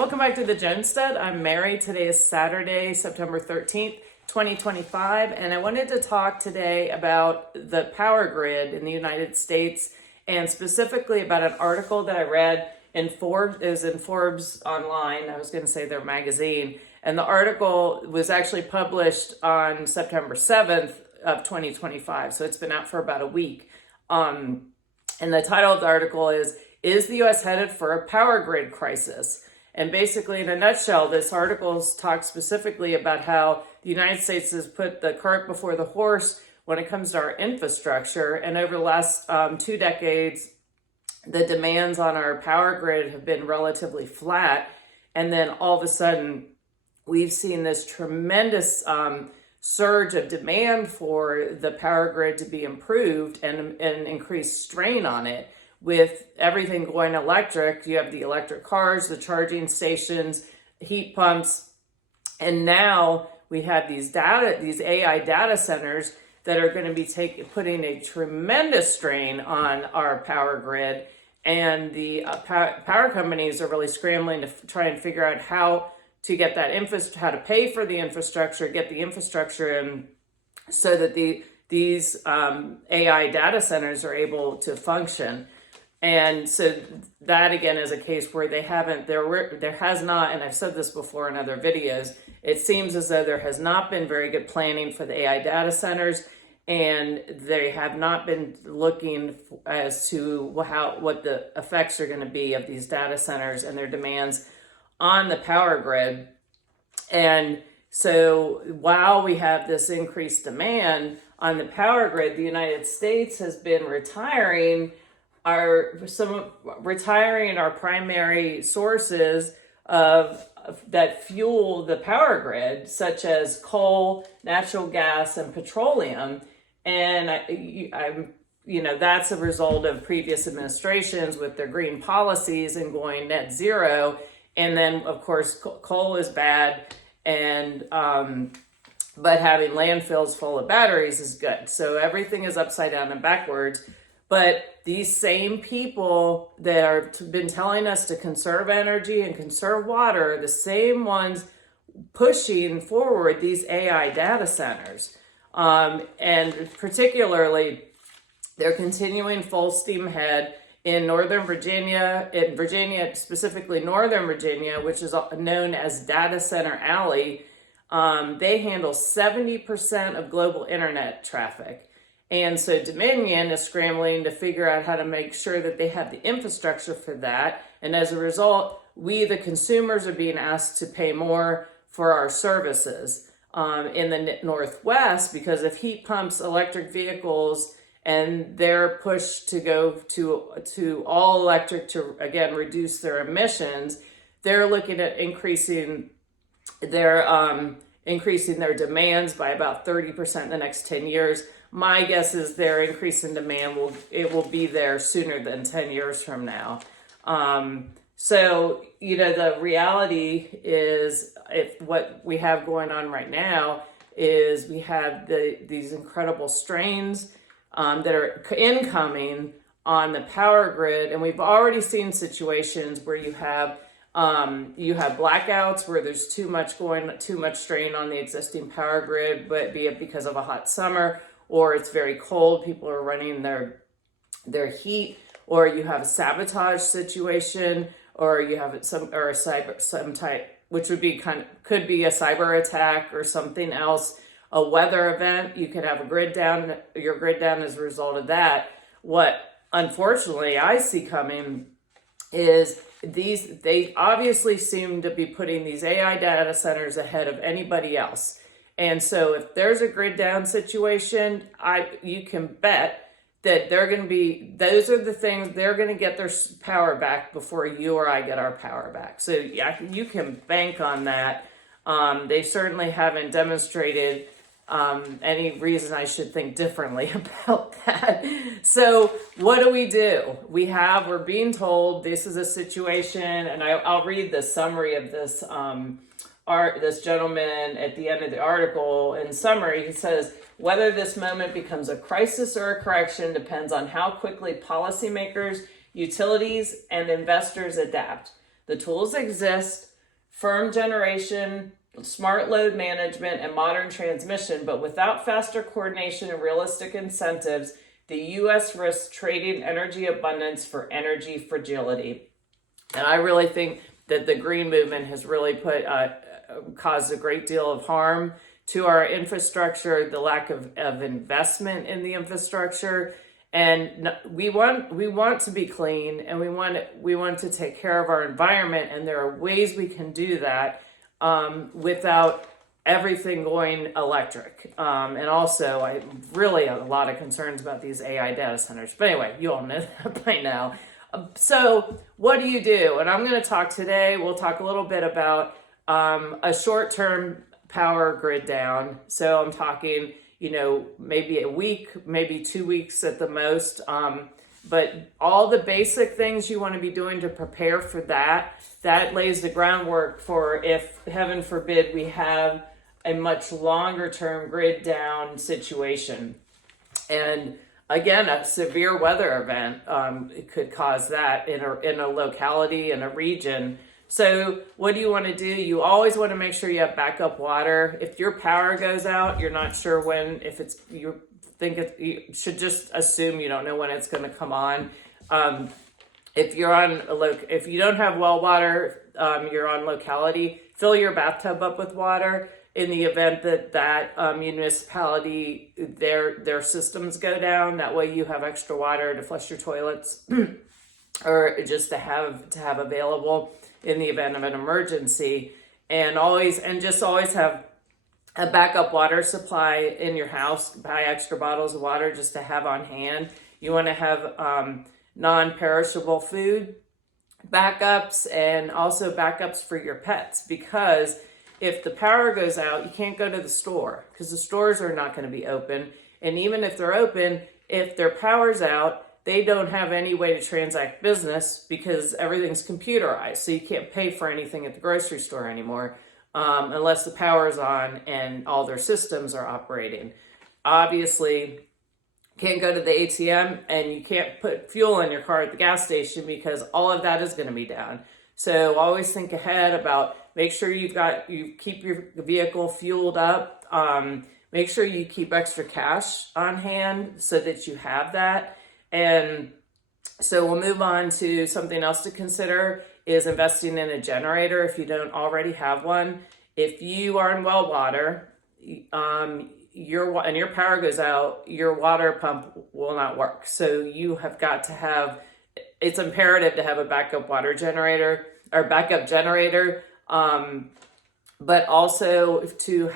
Welcome back to the Jonestead. I'm Mary. Today is Saturday, September 13th, 2025, and I wanted to talk today about the power grid in the United States and specifically about an article that I read in Forbes. It was in Forbes Online. I was going to say their magazine, and the article was actually published on September 7th of 2025, so it's been out for about a week. And the title of the article is the U.S. headed for a power grid crisis? And basically, in a nutshell, this article talks specifically about how the United States has put the cart before the horse when it comes to our infrastructure. And over the last 2 decades, the demands on our power grid have been relatively flat. And then all of a sudden, we've seen this tremendous surge of demand for the power grid to be improved and increased strain on it. With everything going electric, you have the electric cars, the charging stations, heat pumps, and now we have these AI data centers that are going to be putting a tremendous strain on our power grid. And the power companies are really scrambling to try and figure out how to get that how to pay for the infrastructure, get the infrastructure in, so that these AI data centers are able to function. And so that again is a case where there has not, and I've said this before in other videos, it seems as though there has not been very good planning for the AI data centers, and they have not been looking as to what the effects are going to be of these data centers and their demands on the power grid. And so while we have this increased demand on the power grid, the United States has been retiring our primary sources that fuel the power grid, such as coal, natural gas, and petroleum. And that's a result of previous administrations with their green policies and going net zero. And then, of course, coal is bad, and but having landfills full of batteries is good. So everything is upside down and backwards. But these same people that have been telling us to conserve energy and conserve water are the same ones pushing forward these AI data centers. And particularly, they're continuing full steam ahead in Northern Virginia, specifically Northern Virginia, which is known as Data Center Alley. They handle 70% of global internet traffic. And so Dominion is scrambling to figure out how to make sure that they have the infrastructure for that. And as a result, we, the consumers, are being asked to pay more for our services in the Northwest because of heat pumps, electric vehicles, and their push to go to all electric to, again, reduce their emissions. They're looking at increasing their demands by about 30% in the next 10 years. My guess is their increase in demand will be there sooner than 10 years from now. So, the reality is, if what we have going on right now is we have these incredible strains that are incoming on the power grid. And we've already seen situations where you have blackouts where there's too much strain on the existing power grid, but be it because of a hot summer, or it's very cold, people are running their heat, or you have a sabotage situation, or you have some type, which would be could be a cyber attack or something else, a weather event. You could have your grid down as a result of that. What unfortunately I see coming is they obviously seem to be putting these AI data centers ahead of anybody else. And so if there's a grid down situation, you can bet that those are the things, they're going to get their power back before you or I get our power back. So yeah, you can bank on that. They certainly haven't demonstrated any reason I should think differently about that. So what do? We're being told this is a situation, and I'll read the summary of this this gentleman at the end of the article. In summary, he says, whether this moment becomes a crisis or a correction depends on how quickly policymakers, utilities, and investors adapt. The tools exist: firm generation, smart load management, and modern transmission, but without faster coordination and realistic incentives, the U.S. risks trading energy abundance for energy fragility. And I really think that the green movement has really caused a great deal of harm to our infrastructure, the lack of investment in the infrastructure. And we want to be clean, and we want to take care of our environment, and there are ways we can do that without everything going electric. And also, I really have a lot of concerns about these AI data centers. But anyway, you all know that by now. So what do you do? And I'm going to talk today, we'll talk a little bit about a short-term power grid down. So I'm talking, maybe a week, maybe 2 weeks at the most. But all the basic things you want to be doing to prepare for that lays the groundwork for if, heaven forbid, we have a much longer term grid down situation. And again, a severe weather event it could cause that in a locality, in a region. So what do you want to do? You always want to make sure you have backup water. If your power goes out, you're not sure when, you should just assume you don't know when it's going to come on. If you don't have well water, you're on locality, fill your bathtub up with water in the event that municipality, their systems go down. That way you have extra water to flush your toilets or just to have available in the event of an emergency. And just always have a backup water supply in your house. Buy extra bottles of water just to have on hand. You want to have non-perishable food backups, and also backups for your pets, because if the power goes out, you can't go to the store because the stores are not going to be open. And even if they're open, if their power's out, they don't have any way to transact business because everything's computerized. So you can't pay for anything at the grocery store anymore unless the power's on and all their systems are operating. Obviously, can't go to the ATM, and you can't put fuel in your car at the gas station because all of that is going to be down. So always think ahead about, make sure you keep your vehicle fueled up. Make sure you keep extra cash on hand so that you have that. And so we'll move on to something else to consider is investing in a generator if you don't already have one. If you are in well water, your power goes out, your water pump will not work. So you have got to it's imperative to have a backup water generator or backup generator, but also to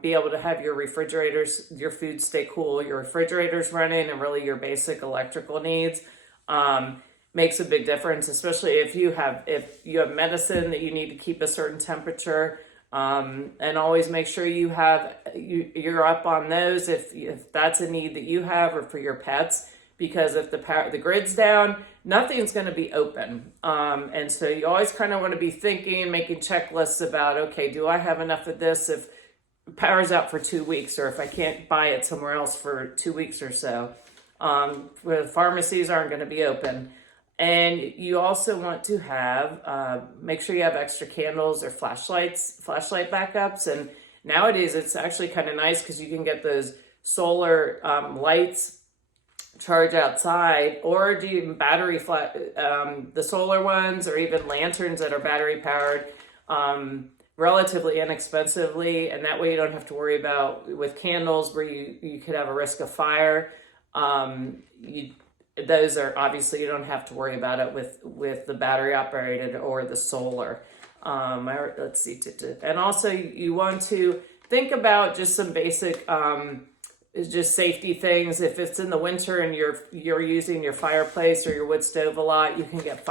be able to have your refrigerators, your food stay cool, your refrigerators running, and really your basic electrical needs makes a big difference, especially if you have medicine that you need to keep a certain temperature. And always make sure you're up on those if that's a need that you have, or for your pets, because if the grid's down, nothing's going to be open. And so you always kind of want to be making checklists about, okay, do I have enough of this if power's out for 2 weeks, or if I can't buy it somewhere else for 2 weeks or so, where the pharmacies aren't going to be open. And you also want to make sure you have extra candles or flashlight backups. And nowadays it's actually kind of nice because you can get those solar lights charge outside, or do even the solar ones, or even lanterns that are battery powered relatively inexpensively. And that way you don't have to worry about with candles where you could have a risk of fire. Those are obviously, you don't have to worry about it with the battery operated or the solar. Let's see. And also you want to think about just some basic just safety things. If it's in the winter and you're using your fireplace or your wood stove a lot, you can get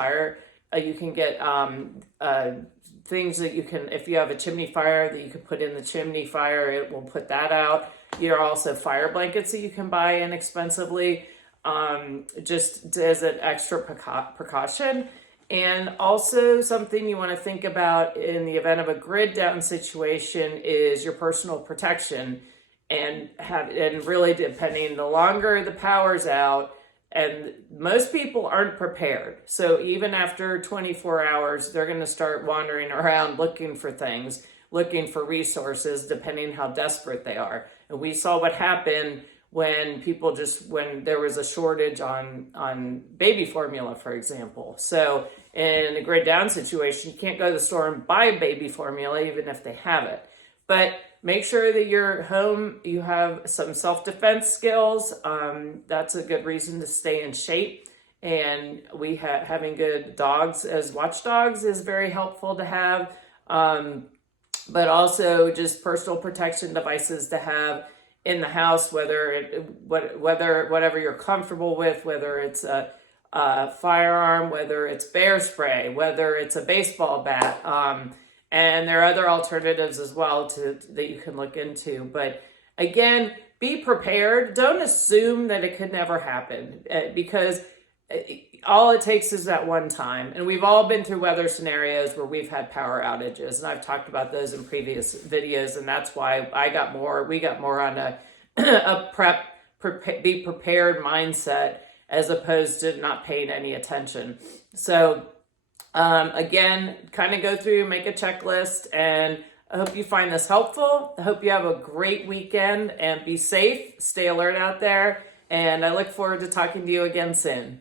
things that you can, if you have a chimney fire, that you can put in the chimney fire, it will put that out. There are also fire blankets that you can buy inexpensively, just as an extra precaution. And also something you want to think about in the event of a grid down situation is your personal protection, and really depending, the longer the power's out, and most people aren't prepared. So even after 24 hours, they're going to start wandering around looking for things, looking for resources, depending how desperate they are. And we saw what happened when when there was a shortage on baby formula, for example. So in a grid down situation, you can't go to the store and buy baby formula, even if they have it. But make sure that your home, you have some self-defense skills. That's a good reason to stay in shape. And having good dogs as watchdogs is very helpful to have. But also just personal protection devices to have in the house, whatever you're comfortable with, whether it's a firearm, whether it's bear spray, whether it's a baseball bat. And there are other alternatives as well that you can look into. But again, be prepared. Don't assume that it could never happen, because all it takes is that one time. And we've all been through weather scenarios where we've had power outages, and I've talked about those in previous videos. And that's why we got more on a be prepared mindset, as opposed to not paying any attention. So again, kind of go through, make a checklist, and I hope you find this helpful. I hope you have a great weekend and be safe, stay alert out there, and I look forward to talking to you again soon.